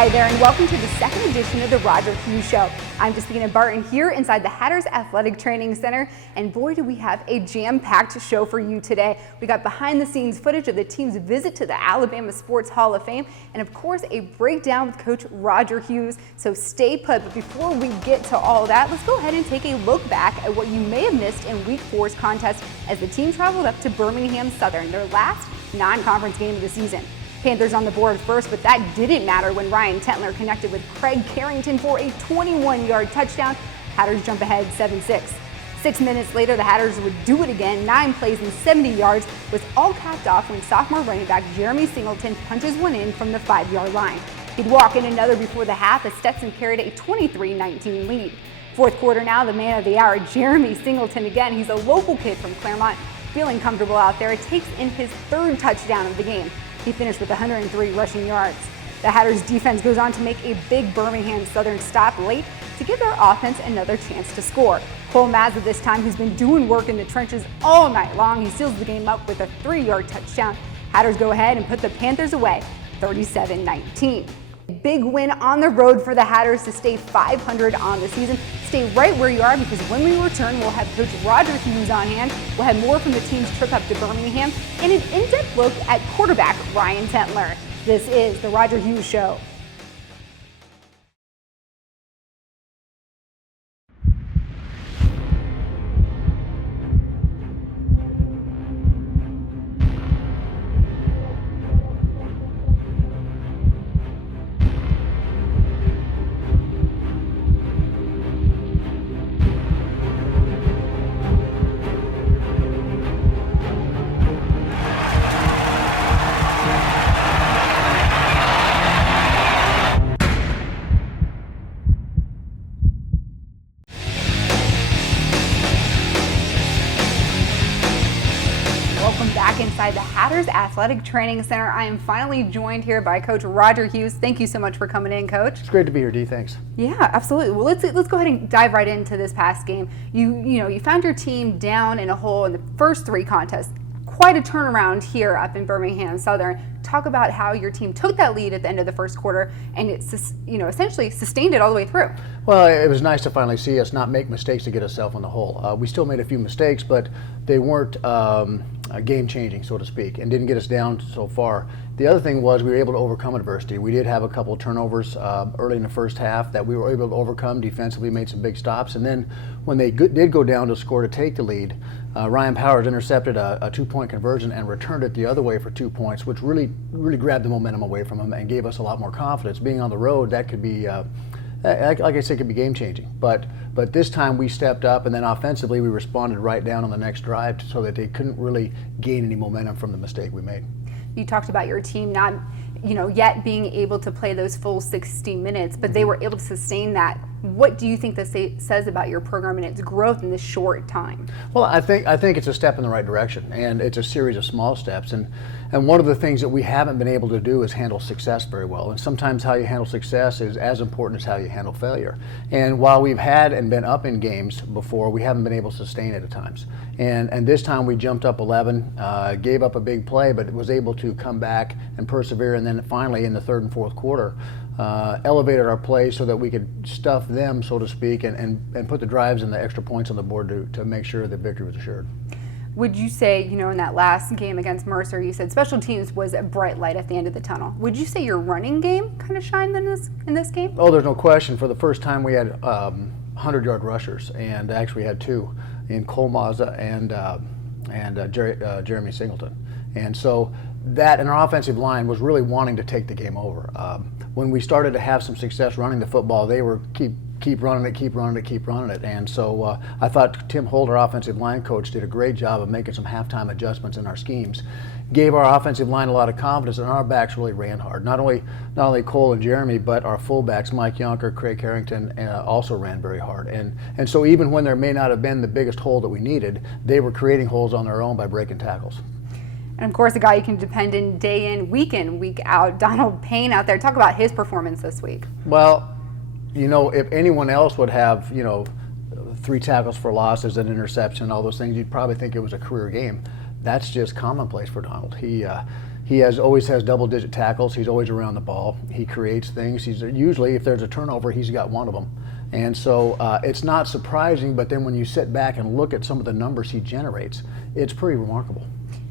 Hi there, and welcome to the second edition of the Roger Hughes Show. I'm Despina Barton here inside the Hatters Athletic Training Center, and boy do we have a jam-packed show for you today. We got behind-the-scenes footage of the team's visit to the Alabama Sports Hall of Fame, and of course a breakdown with Coach Roger Hughes, so stay put. But before we get to all that, let's go ahead and take a look back at what you may have missed in Week 4's contest as the team traveled up to Birmingham Southern, their last non-conference game of the season. Panthers on the board first, but that didn't matter when Ryan Tentler connected with Craig Carrington for a 21-yard touchdown. Hatters jump ahead 7-6. 6 minutes later, the Hatters would do it again. 9 plays and 70 yards was all capped off when sophomore running back Jeremy Singleton punches one in from the 5-yard line. He'd walk in another before the half as Stetson carried a 23-19 lead. Fourth quarter now, the man of the hour, Jeremy Singleton again. He's a local kid from Claremont, feeling comfortable out there. It takes in his 3rd touchdown of the game. He finished with 103 rushing yards. The Hatters defense goes on to make a big Birmingham Southern stop late to give their offense another chance to score. Cole Mazza this time, who's been doing work in the trenches all night long, he seals the game up with a 3-yard touchdown. Hatters go ahead and put the Panthers away 37-19. Big win on the road for the Hatters to stay 500 on the season. Stay right where you are, because when we return, we'll have Coach Roger Hughes on hand. We'll have more from the team's trip up to Birmingham and an in-depth look at quarterback Ryan Tentler. This is the Roger Hughes Show. Inside the Hatters Athletic Training Center. I am finally joined here by Coach Roger Hughes. Thank you so much for coming in, Coach. It's great to be here, Dee. Thanks. Yeah, absolutely. Well, let's go ahead and dive right into this past game. You found your team down in a hole in the first 3 contests. Quite a turnaround here up in Birmingham Southern. Talk about how your team took that lead at the end of the first quarter and it, essentially sustained it all the way through. Well, it was nice to finally see us not make mistakes to get ourselves in the hole. We still made a few mistakes, but they weren't game-changing, so to speak, and didn't get us down so far. The other thing was we were able to overcome adversity. We did have a couple of turnovers early in the first half that we were able to overcome defensively, made some big stops, and then when they did go down to score to take the lead, Ryan Powers intercepted a 2-point conversion and returned it the other way for 2 points, which really grabbed the momentum away from him and gave us a lot more confidence. Being on the road, that could be, like I said, could be game-changing. But this time we stepped up, and then offensively we responded right down on the next drive so that they couldn't really gain any momentum from the mistake we made. You talked about your team not, yet being able to play those full 60 minutes, but they were able to sustain that. What do you think this says about your program and its growth in this short time? Well, I think it's a step in the right direction, and it's a series of small steps. And one of the things that we haven't been able to do is handle success very well. And sometimes how you handle success is as important as how you handle failure. And while we've had and been up in games before, we haven't been able to sustain it at times. And this time we jumped up 11, gave up a big play, but was able to come back and persevere. And then finally in the 3rd and 4th quarter, elevated our play so that we could stuff them, so to speak, and put the drives and the extra points on the board to make sure that victory was assured. Would you say, in that last game against Mercer, you said special teams was a bright light at the end of the tunnel. Would you say your running game kind of shined in this game? Oh, there's no question. For the first time, we had 100-yard rushers, and actually had 2 in Cole Mazza and Jeremy Singleton. And so that and our offensive line was really wanting to take the game over. When we started to have some success running the football, they were keep running it. And so I thought Tim Holt, our offensive line coach, did a great job of making some halftime adjustments in our schemes. Gave our offensive line a lot of confidence, and our backs really ran hard. Not only Cole and Jeremy, but our fullbacks, Mike Yonker, Craig Carrington, also ran very hard. And so even when there may not have been the biggest hole that we needed, they were creating holes on their own by breaking tackles. And of course, a guy you can depend in, week in, week out, Donald Payne out there. Talk about his performance this week. Well, if anyone else would have, 3 tackles for losses, an interception, all those things, you'd probably think it was a career game. That's just commonplace for Donald. He He always has double-digit tackles. He's always around the ball. He creates things. He's usually, if there's a turnover, he's got one of them. And so it's not surprising, but then when you sit back and look at some of the numbers he generates, it's pretty remarkable.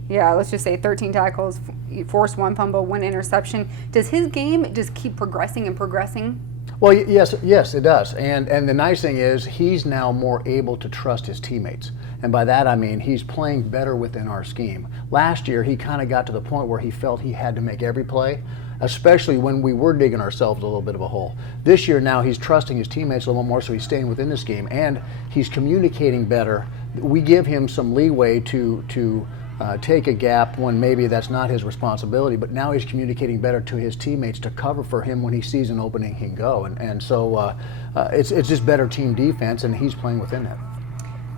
Yeah, let's just say 13 tackles, forced 1 fumble, 1 interception. Does his game just keep progressing and progressing? Well, yes, it does. And the nice thing is he's now more able to trust his teammates. And by that I mean he's playing better within our scheme. Last year he kind of got to the point where he felt he had to make every play, especially when we were digging ourselves a little bit of a hole. This year now he's trusting his teammates a little more, so he's staying within the scheme and he's communicating better. We give him some leeway to take a gap when maybe that's not his responsibility, but now he's communicating better to his teammates to cover for him when he sees an opening he can go. And so it's just better team defense, and he's playing within that.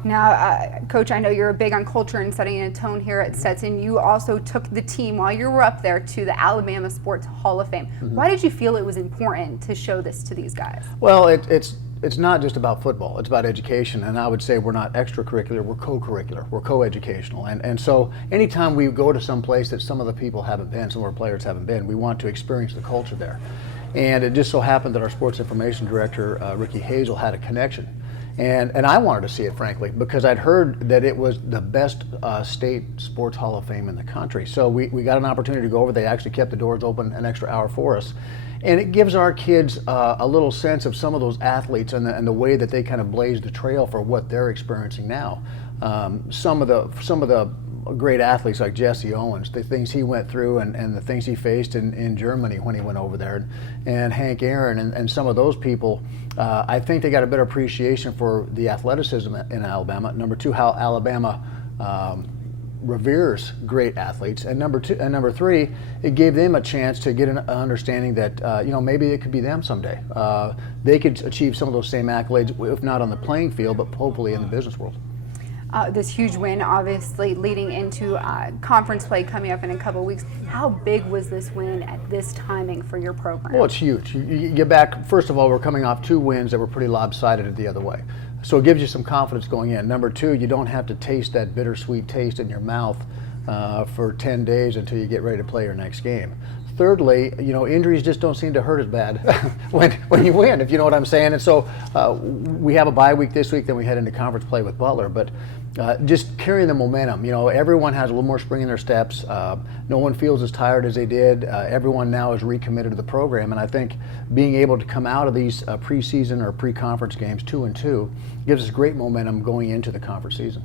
Now, Coach, I know you're big on culture and setting a tone here at Stetson. You also took the team while you were up there to the Alabama Sports Hall of Fame. Mm-hmm. Why did you feel it was important to show this to these guys? Well, it's not just about football. It's about education, and I would say we're not extracurricular, we're co-curricular, we're co-educational. And so anytime we go to some place that some of the people haven't been, some of our players haven't been, we want to experience the culture there. And it just so happened that our sports information director, Ricky Hazel, had a connection. And I wanted to see it, frankly, because I'd heard that it was the best state sports hall of fame in the country. So we got an opportunity to go over. They actually kept the doors open an extra hour for us. And it gives our kids a little sense of some of those athletes and the way that they kind of blazed the trail for what they're experiencing now. Some of the great athletes like Jesse Owens, the things he went through and the things he faced in Germany when he went over there, and Hank Aaron and some of those people, I think they got a better appreciation for the athleticism in Alabama. Number two, how Alabama reveres great athletes, and number three, it gave them a chance to get an understanding that maybe it could be them someday. They could achieve some of those same accolades, if not on the playing field, but hopefully in the business world. This huge win, obviously, leading into conference play coming up in a couple of weeks. How big was this win at this timing for your program? Well, it's huge. You get back, first of all, we're coming off 2 wins that were pretty lopsided the other way. So it gives you some confidence going in. Number two, you don't have to taste that bittersweet taste in your mouth for 10 days until you get ready to play your next game. Thirdly, injuries just don't seem to hurt as bad when you win, if you know what I'm saying. And so we have a bye week this week, then we head into conference play with Butler. But just carrying the momentum, everyone has a little more spring in their steps. No one feels as tired as they did. Everyone now is recommitted to the program. And I think being able to come out of these preseason or pre-conference games 2-2 gives us great momentum going into the conference season.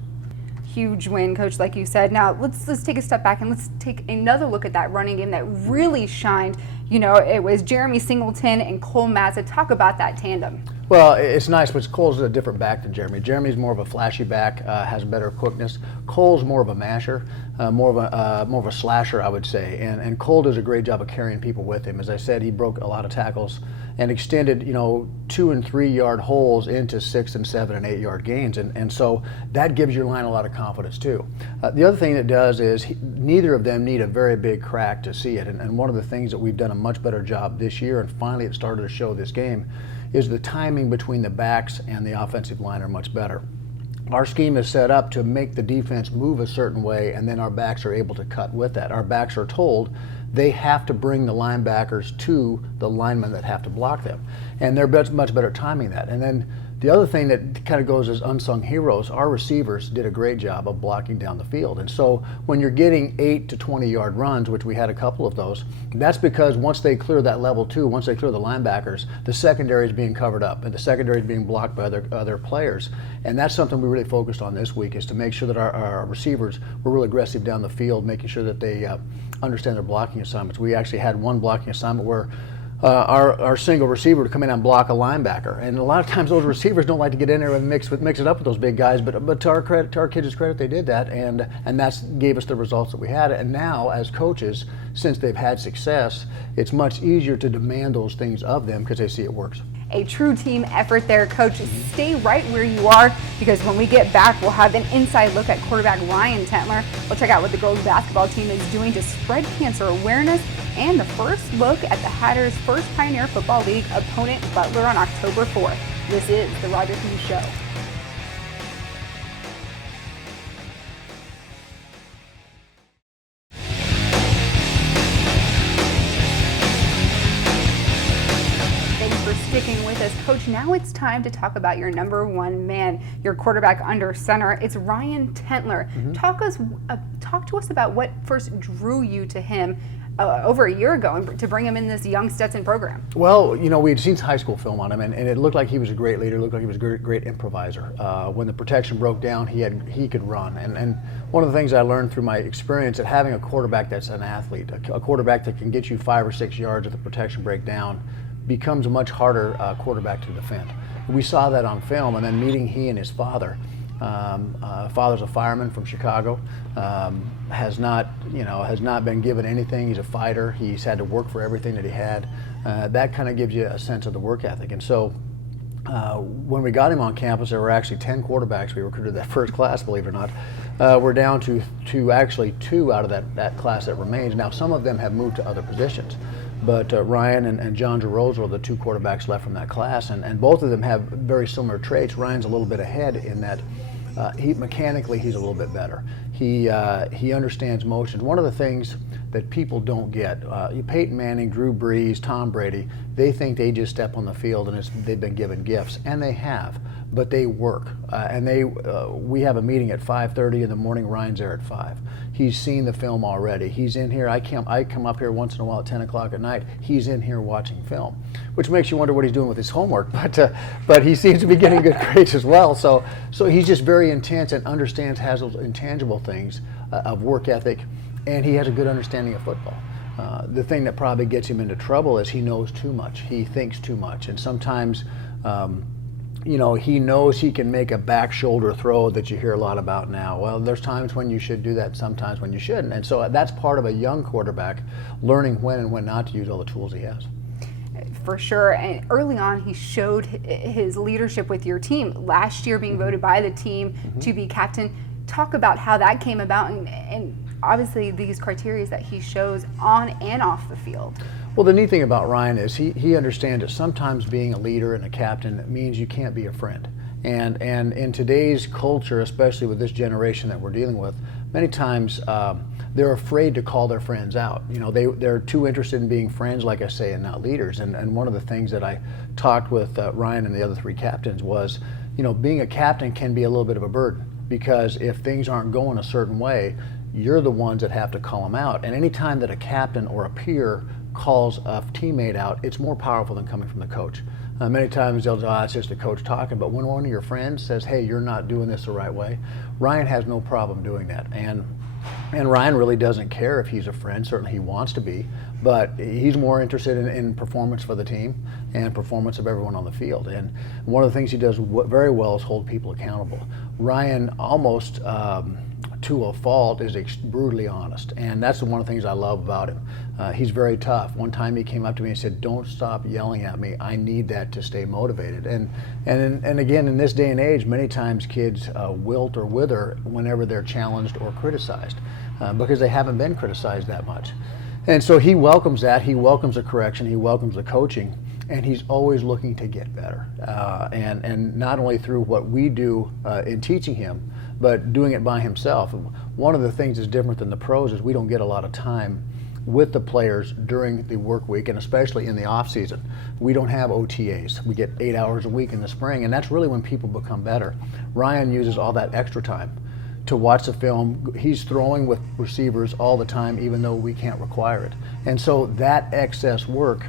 Huge win, Coach, like you said. Now let's take a step back and let's take another look at that running game that really shined. It was Jeremy Singleton and Cole Mazza. Talk about that tandem. Well, it's nice, but Cole's a different back than Jeremy. Jeremy's more of a flashy back, has better quickness. Cole's more of a masher, more of a slasher, I would say. And Cole does a great job of carrying people with him. As I said, he broke a lot of tackles and extended, 2 and 3 yard holes into 6 and 7 and 8 yard gains. And so that gives your line a lot of confidence too. The other thing it does is neither of them need a very big crack to see it. And one of the things that we've done a much better job this year, and finally it started to show this game, is the timing between the backs and the offensive line are much better. Our scheme is set up to make the defense move a certain way, and then our backs are able to cut with that. Our backs are told they have to bring the linebackers to the linemen that have to block them. And they're much better timing that. And then the other thing that kind of goes as unsung heroes, our receivers did a great job of blocking down the field. And so when you're getting 8 to 20 yard runs, which we had a couple of those, that's because once they clear that level 2, once they clear the linebackers, the secondary is being covered up and the secondary is being blocked by other players. And that's something we really focused on this week, is to make sure that our receivers were really aggressive down the field, making sure that they understand their blocking assignments. We actually had one blocking assignment where our single receiver to come in and block a linebacker, and a lot of times those receivers don't like to get in there and mix it up with those big guys. But to our kids' credit, they did that, and that gave us the results that we had. And now, as coaches, since they've had success, it's much easier to demand those things of them because they see it works. A true team effort there, Coach. Stay right where you are, because when we get back, we'll have an inside look at quarterback Ryan Tentler. We'll check out what the girls basketball team is doing to spread cancer awareness, and the first look at the Hatters' first Pioneer Football League opponent, Butler, on October 4th. This is the Roger Hughes Show. sticking with us. Coach, now it's time to talk about your number one man, your quarterback under center. It's Ryan Tentler. Talk to us about what first drew you to him over a year ago and to bring him in this young Stetson program. Well, you know, we had seen high school film on him, and it looked like he was a great leader. It looked like he was a great improviser. When the protection broke down, he could run. And one of the things I learned through my experience at having a quarterback that's an athlete, a quarterback that can get you 5 or 6 yards if the protection break down, becomes a much harder quarterback to defend. We saw that on film, and then meeting he and his father. Father's a fireman from Chicago. Has not been given anything. He's a fighter. He's had to work for everything that he had. That kind of gives you a sense of the work ethic. And so when we got him on campus, there were actually 10 quarterbacks we recruited that first class, believe it or not. We're down to actually 2 out of that class that remains. Now, some of them have moved to other positions. But Ryan and John Jarose are the 2 quarterbacks left from that class, and both of them have very similar traits. Ryan's a little bit ahead in that mechanically he's a little bit better. He understands motions. One of the things that people don't get, Peyton Manning, Drew Brees, Tom Brady, they think they just step on the field and they've been given gifts, and they have, but they work. We have a meeting at 5:30 in the morning. Ryan's there at 5. He's seen the film already. He's in here. I come up here once in a while at 10 o'clock at night. He's in here watching film, which makes you wonder what he's doing with his homework. But he seems to be getting good grades as well. So he's just very intense and has those intangible things of work ethic, and he has a good understanding of football. The thing that probably gets him into trouble is he knows too much. He thinks too much, and sometimes. He knows he can make a back shoulder throw that you hear a lot about now. Well, there's times when you should do that, sometimes when you shouldn't. And so that's part of a young quarterback learning when and when not to use all the tools he has. For sure. And early on, he showed his leadership with your team. Last year, being voted by the team to be captain. Talk about how that came about and obviously these criteria that he shows on and off the field. Well, the neat thing about Ryan is he understands that sometimes being a leader and a captain means you can't be a friend. And in today's culture, especially with this generation that we're dealing with, many times they're afraid to call their friends out. You know, they're too interested in being friends, like I say, and not leaders. And one of the things that I talked with Ryan and the other 3 captains was, being a captain can be a little bit of a burden, because if things aren't going a certain way, you're the ones that have to call them out. And any time that a captain or a peer calls a teammate out, it's more powerful than coming from the coach. Many times they'll say, it's just the coach talking, but when one of your friends says, hey, you're not doing this the right way, Ryan has no problem doing that. And Ryan really doesn't care if he's a friend. Certainly he wants to be, but he's more interested in performance for the team and performance of everyone on the field. And one of the things he does very well is hold people accountable. Ryan almost to a fault is brutally honest, and that's one of the things I love about him. He's very tough. One time he came up to me and said, don't stop yelling at me. I need that to stay motivated. And again, in this day and age, many times kids wilt or wither whenever they're challenged or criticized because they haven't been criticized that much. And so he welcomes that. He welcomes the correction. He welcomes the coaching. And he's always looking to get better. And not only through what we do in teaching him, but doing it by himself. One of the things that's different than the pros is we don't get a lot of time with the players during the work week, and especially in the off season. We don't have OTAs. We get 8 hours a week in the spring, and that's really when people become better. Ryan uses all that extra time to watch the film. He's throwing with receivers all the time, even though we can't require it. And so that excess work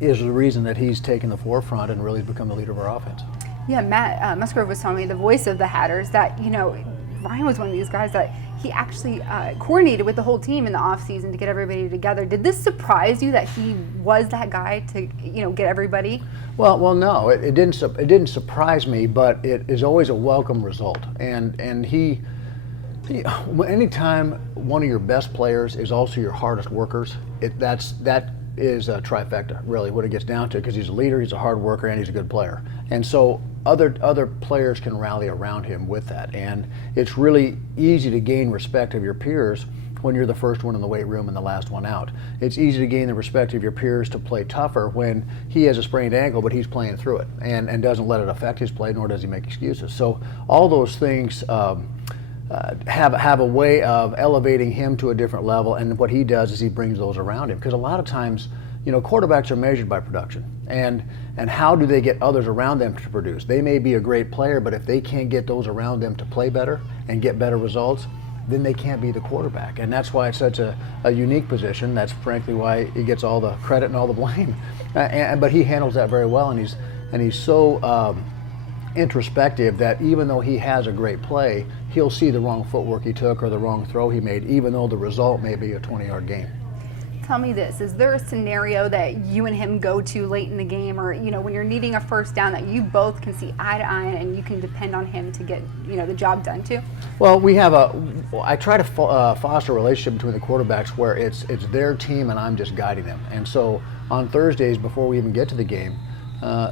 is the reason that he's taken the forefront and really become the leader of our offense. Yeah, Matt Musgrove was telling me, the voice of the Hatters, that Ryan was one of these guys that he actually coordinated with the whole team in the offseason to get everybody together. Did this surprise you that he was that guy to get everybody? Well, no, it didn't surprise me, but it is always a welcome result. And anytime one of your best players is also your hardest workers, that is a trifecta, really, what it gets down to, because he's a leader, he's a hard worker, and he's a good player. And so other players can rally around him with that. And it's really easy to gain respect of your peers when you're the first one in the weight room and the last one out. It's easy to gain the respect of your peers to play tougher when he has a sprained ankle, but he's playing through it and doesn't let it affect his play, nor does he make excuses. So all those things have a way of elevating him to a different level, and what he does is he brings those around him. Because a lot of times, quarterbacks are measured by production, and how do they get others around them to produce? They may be a great player, but if they can't get those around them to play better and get better results, then they can't be the quarterback. And that's why it's such a unique position. That's frankly why he gets all the credit and all the blame. But he handles that very well, and he's so introspective that even though he has a great play, he'll see the wrong footwork he took or the wrong throw he made, even though the result may be a 20-yard gain. Tell me this, is there a scenario that you and him go to late in the game, or when you're needing a first down, that you both can see eye to eye and you can depend on him to get the job done too? Well, I try to foster a relationship between the quarterbacks where it's their team and I'm just guiding them. And so on Thursdays, before we even get to the game,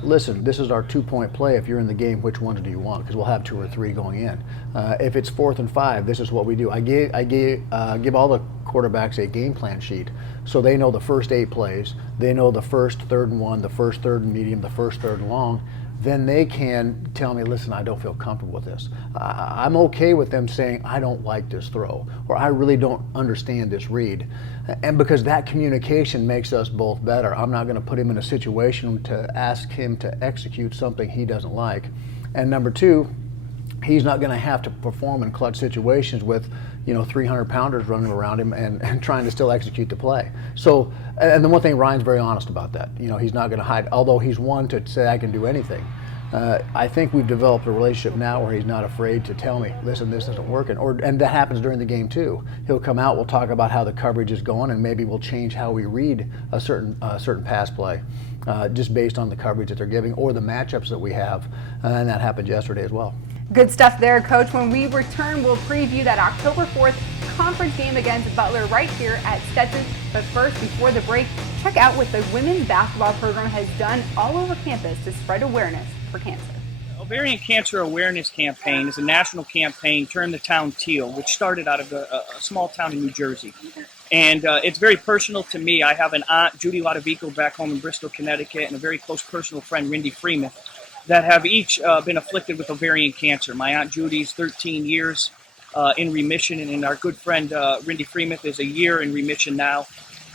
listen, this is our 2-point play. If you're in the game, which ones do you want? Because we'll have 2 or 3 going in. If it's 4th and 5, this is what we do. I give all the quarterbacks a game plan sheet, so they know the first 8 plays. They know the first 3rd and 1, the first 3rd and medium, the first 3rd and long. Then they can tell me, listen, I don't feel comfortable with this. I'm okay with them saying, I don't like this throw, or I really don't understand this read. And because that communication makes us both better. I'm not going to put him in a situation to ask him to execute something he doesn't like. And number 2, he's not going to have to perform in clutch situations with 300-pounders running around him and trying to still execute the play. So, and the one thing, Ryan's very honest about that. He's not going to hide, although he's one to say I can do anything. I think we've developed a relationship now where he's not afraid to tell me, listen, this isn't working. And that happens during the game too. He'll come out, we'll talk about how the coverage is going, and maybe we'll change how we read a certain pass play just based on the coverage that they're giving or the matchups that we have. And that happened yesterday as well. Good stuff there, Coach. When we return, we'll preview that October 4th conference game against Butler right here at Stetson. But first, before the break, check out what the women's basketball program has done all over campus to spread awareness for cancer. Ovarian Cancer Awareness Campaign is a national campaign, Turn the Town Teal, which started out of a small town in New Jersey. And it's very personal to me. I have an aunt, Judy Lodovico, back home in Bristol, Connecticut, and a very close personal friend, Rindy Freeman, that have each been afflicted with ovarian cancer. My Aunt Judy's 13 years in remission, and our good friend Rindy Freeman is a year in remission now.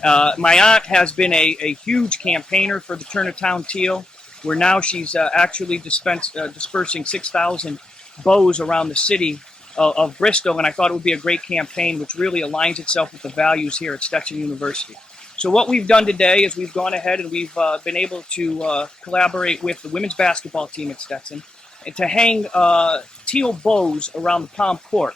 My aunt has been a huge campaigner for the Turn of Town Teal, where now she's actually dispersing 6,000 bows around the city of Bristol, and I thought it would be a great campaign which really aligns itself with the values here at Stetson University. So what we've done today is we've gone ahead and we've been able to collaborate with the women's basketball team at Stetson and to hang teal bows around the palm court.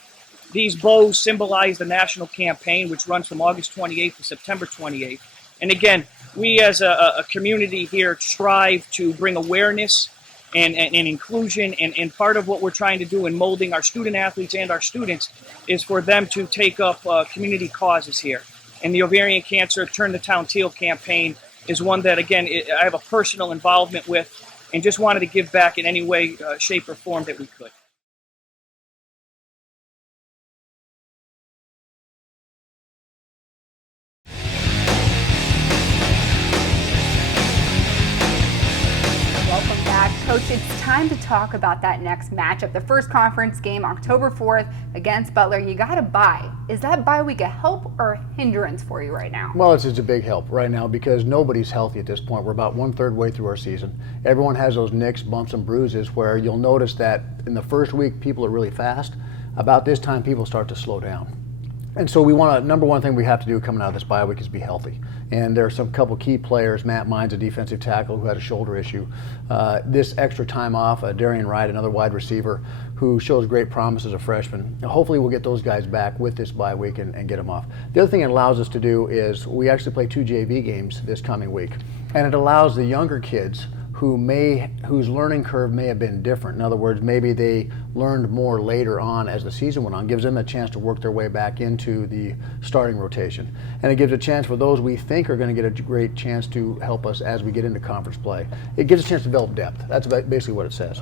These bows symbolize the national campaign, which runs from August 28th to September 28th. And again, we as a community here strive to bring awareness and inclusion, and part of what we're trying to do in molding our student athletes and our students is for them to take up community causes here. And the Ovarian Cancer Turn the Town Teal campaign is one that, again, I have a personal involvement with and just wanted to give back in any way, shape, or form that we could. Welcome back, Coach. It's time to talk about that next matchup. The first conference game, October 4th against Butler. You got a bye. Is that bye week a help or a hindrance for you right now? Well, it's a big help right now because nobody's healthy at this point. We're about 1/3 way through our season. Everyone has those nicks, bumps, and bruises where you'll notice that in the first week people are really fast. About this time people start to slow down. And so we want to, number one thing we have to do coming out of this bye week is be healthy. And there are some couple key players. Matt Mines, a defensive tackle who had a shoulder issue. This extra time off, Darian Wright, another wide receiver who shows great promise as a freshman. Now, hopefully we'll get those guys back with this bye week and get them off. The other thing it allows us to do is we actually play 2 JV games this coming week. And it allows the younger kids whose learning curve may have been different. In other words, maybe they learned more later on as the season went on, gives them a chance to work their way back into the starting rotation. And it gives a chance for those we think are going to get a great chance to help us as we get into conference play. It gives a chance to develop depth. That's basically what it says.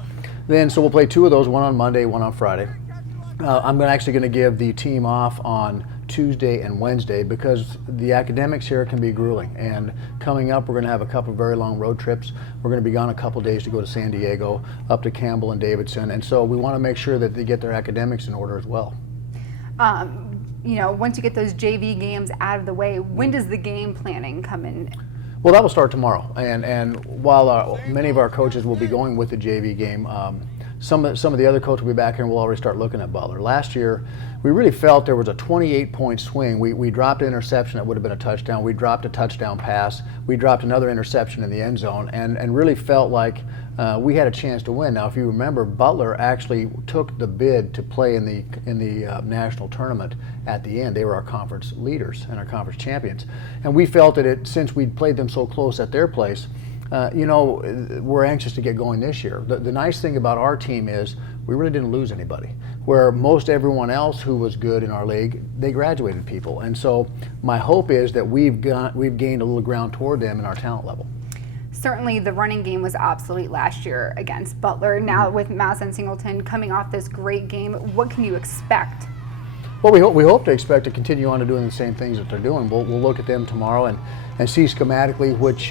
So we'll play 2 of those, one on Monday, one on Friday. I'm actually going to give the team off on Tuesday and Wednesday because the academics here can be grueling. And coming up, we're going to have a couple of very long road trips. We're going to be gone a couple days to go to San Diego, up to Campbell and Davidson. And so we want to make sure that they get their academics in order as well. Once you get those JV games out of the way, when does the game planning come in? Well, that will start tomorrow, and while many of our coaches will be going with the JV game, some of the other coaches will be back here and we'll already start looking at Butler. Last year, we really felt there was a 28-point swing. We dropped an interception that would have been a touchdown. We dropped a touchdown pass. We dropped another interception in the end zone, and really felt like we had a chance to win. Now, if you remember, Butler actually took the bid to play in the national tournament at the end. They were our conference leaders and our conference champions, and we felt that since we'd played them so close at their place, we're anxious to get going this year. The nice thing about our team is we really didn't lose anybody. Where most everyone else who was good in our league, they graduated people, and so my hope is that we've gained a little ground toward them in our talent level. Certainly the running game was obsolete last year against Butler. Now with Madison Singleton coming off this great game, what can you expect? Well, we hope to expect to continue on to doing the same things that they're doing. We'll look at them tomorrow and see schematically which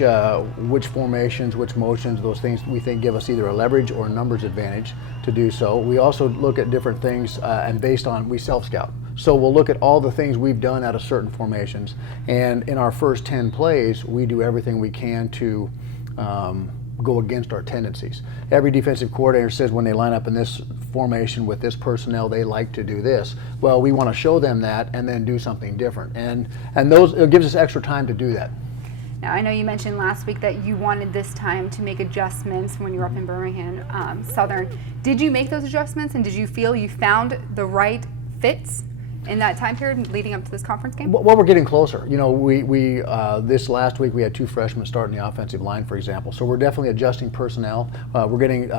formations, which motions, those things we think give us either a leverage or a numbers advantage to do so. We also look at different things and based on, we self-scout. So we'll look at all the things we've done out of certain formations, and in our first 10 plays, we do everything we can to go against our tendencies. Every defensive coordinator says when they line up in this formation with this personnel, they like to do this. Well, we want to show them that and then do something different. And it gives us extra time to do that. Now, I know you mentioned last week that you wanted this time to make adjustments when you were up in Birmingham Southern. Did you make those adjustments, and did you feel you found the right fits in that time period leading up to this conference game? Well, we're getting closer. We this last week we had 2 freshmen starting the offensive line, for example. So we're definitely adjusting personnel. We're getting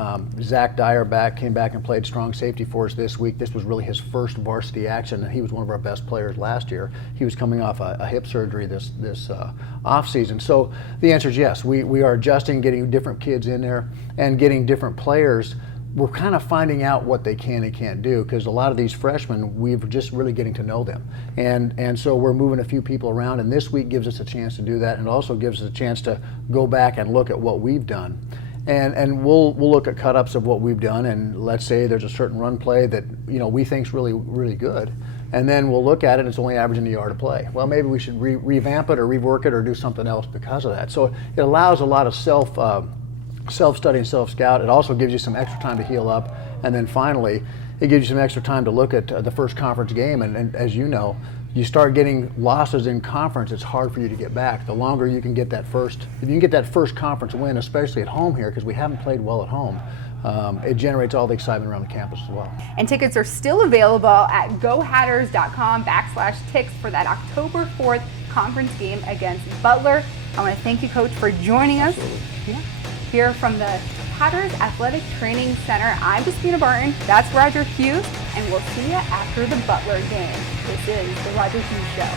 Zach Dyer back, came back and played strong safety for us this week. This was really his first varsity action, and he was one of our best players last year. He was coming off a hip surgery this off season. So the answer is yes. We are adjusting, getting different kids in there, and getting different players. We're kind of finding out what they can and can't do, because a lot of these freshmen, we're just really getting to know them. And so we're moving a few people around, and this week gives us a chance to do that, and also gives us a chance to go back and look at what we've done. And we'll look at cut-ups of what we've done, and let's say there's a certain run play that we think's really, really good. And then we'll look at it, and it's only averaging a yard of play. Well, maybe we should revamp it or rework it or do something else because of that. So it allows a lot of self-study and self-scout. It also gives you some extra time to heal up, and then finally it gives you some extra time to look at the first conference game, and as you know, you start getting losses in conference, it's hard for you to get back. The longer you can get that first, if you can get that first conference win, especially at home here, because we haven't played well at home, it generates all the excitement around the campus as well. And tickets are still available at gohatters.com/tickets for that October 4th conference game against Butler. I want to thank you, Coach, for joining us. Yeah. Here from the Hatters Athletic Training Center, I'm Despina Barton, that's Roger Hughes, and we'll see you after the Butler game. This is the Roger Hughes Show.